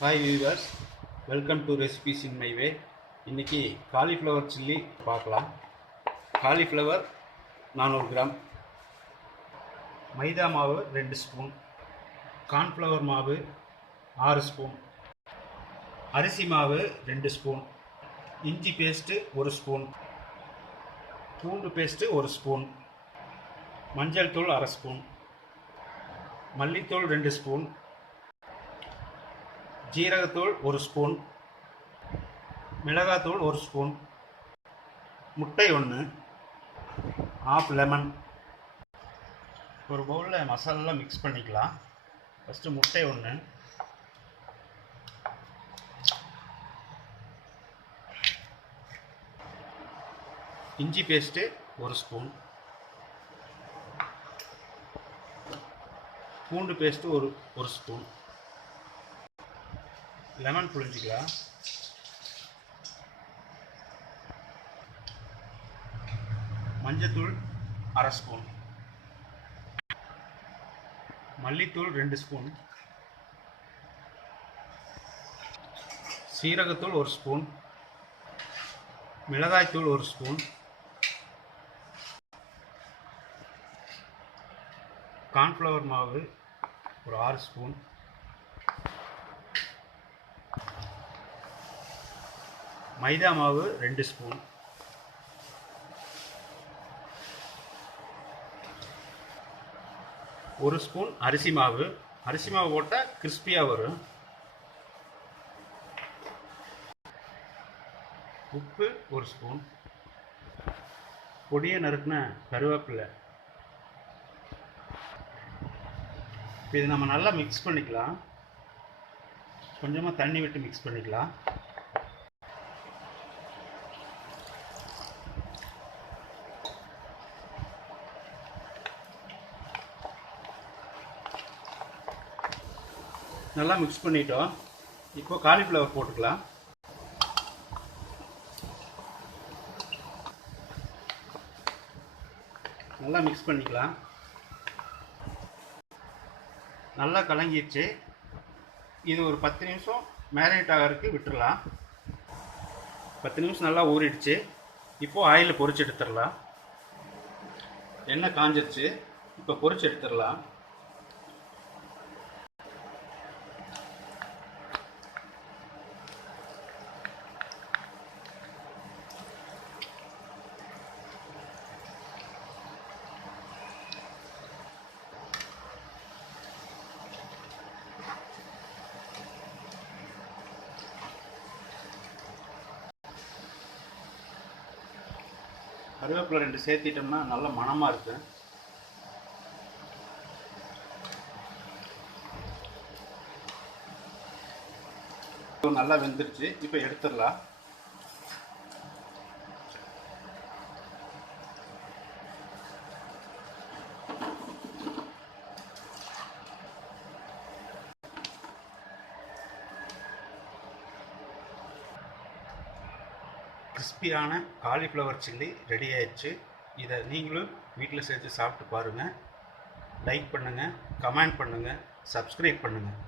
Hi viewers, welcome to recipes in my way. இன்றைக்கி cauliflower chilli பார்க்கலாம். Cauliflower 400 gram, மைதா மாவு 2 spoon, cornflour மாவு 6 spoon, அரிசி மாவு 2 ஸ்பூன், இஞ்சி பேஸ்ட்டு 1 ஸ்பூன், பூண்டு பேஸ்ட்டு 1 ஸ்பூன், மஞ்சள் தூள் அரை ஸ்பூன், மல்லித்தூள் 2 ஸ்பூன், ஜீரகத்தூள் 1 ஸ்பூன், மிளகாத்தூள் 1 ஸ்பூன், முட்டை 1, ஆஃப் லெமன். ஒரு பவுலில் மசாலாலாம் மிக்ஸ் பண்ணிக்கலாம். ஃபஸ்ட்டு முட்டை 1, இஞ்சி பேஸ்ட்டு 1 ஸ்பூன், பூண்டு பேஸ்ட்டு ஒரு ஸ்பூன், லெமன் புழிஞ்சிக்கலாம். மஞ்சத்தூள் அரை ஸ்பூன், மல்லித்தூள் 2 ஸ்பூன், சீரகத்தூள் 1 ஸ்பூன், மிளகாய்த்தூள் 1 ஸ்பூன், கார்ன்ஃப்ளவர் மாவு ஒரு 6 ஸ்பூன், மைதா மாவு 2 ஸ்பூன், ஒரு ஸ்பூன் அரிசி மாவு. அரிசி மாவு போட்டால் கிறிஸ்பியாக வரும். உப்பு 1 ஸ்பூன், பொடியை நறுக்கின கருவேப்பிலை. இது நம்ம நல்லா மிக்ஸ் பண்ணிக்கலாம். கொஞ்சமாக தண்ணி விட்டு மிக்ஸ் பண்ணிக்கலாம். நல்லா மிக்ஸ் பண்ணிட்டோம். இப்போ காலிஃப்ளவர் போட்டுக்கலாம். நல்லா மிக்ஸ் பண்ணிக்கலாம். நல்லா கலங்கிடுச்சு. இது ஒரு 10 நிமிஷம் மேரினேட் ஆகிறதுக்கு விட்டுடலாம். 10 நிமிஷம் நல்லா ஊறிடுச்சு. இப்போது ஆயிலில் பொரிச்சு எடுத்துடலாம். எண்ணெய் காஞ்சிருச்சு. இப்போ பொரிச்சு எடுத்துடலாம். கருவேப்பிலை 2 சேர்த்திட்டோம்னா நல்ல மணமாக இருக்குது. நல்லா வெந்துருச்சு. இப்போ எடுத்துடலாம். கிறிஸ்பியான காலிஃப்ளவர் சில்லி ரெடி ஆயிடுச்சு. இதை நீங்களும் வீட்டில் செஞ்சு சாப்பிட்டு பாருங்கள். லைக் பண்ணுங்கள், கமெண்ட் பண்ணுங்கள், சப்ஸ்கிரைப் பண்ணுங்கள்.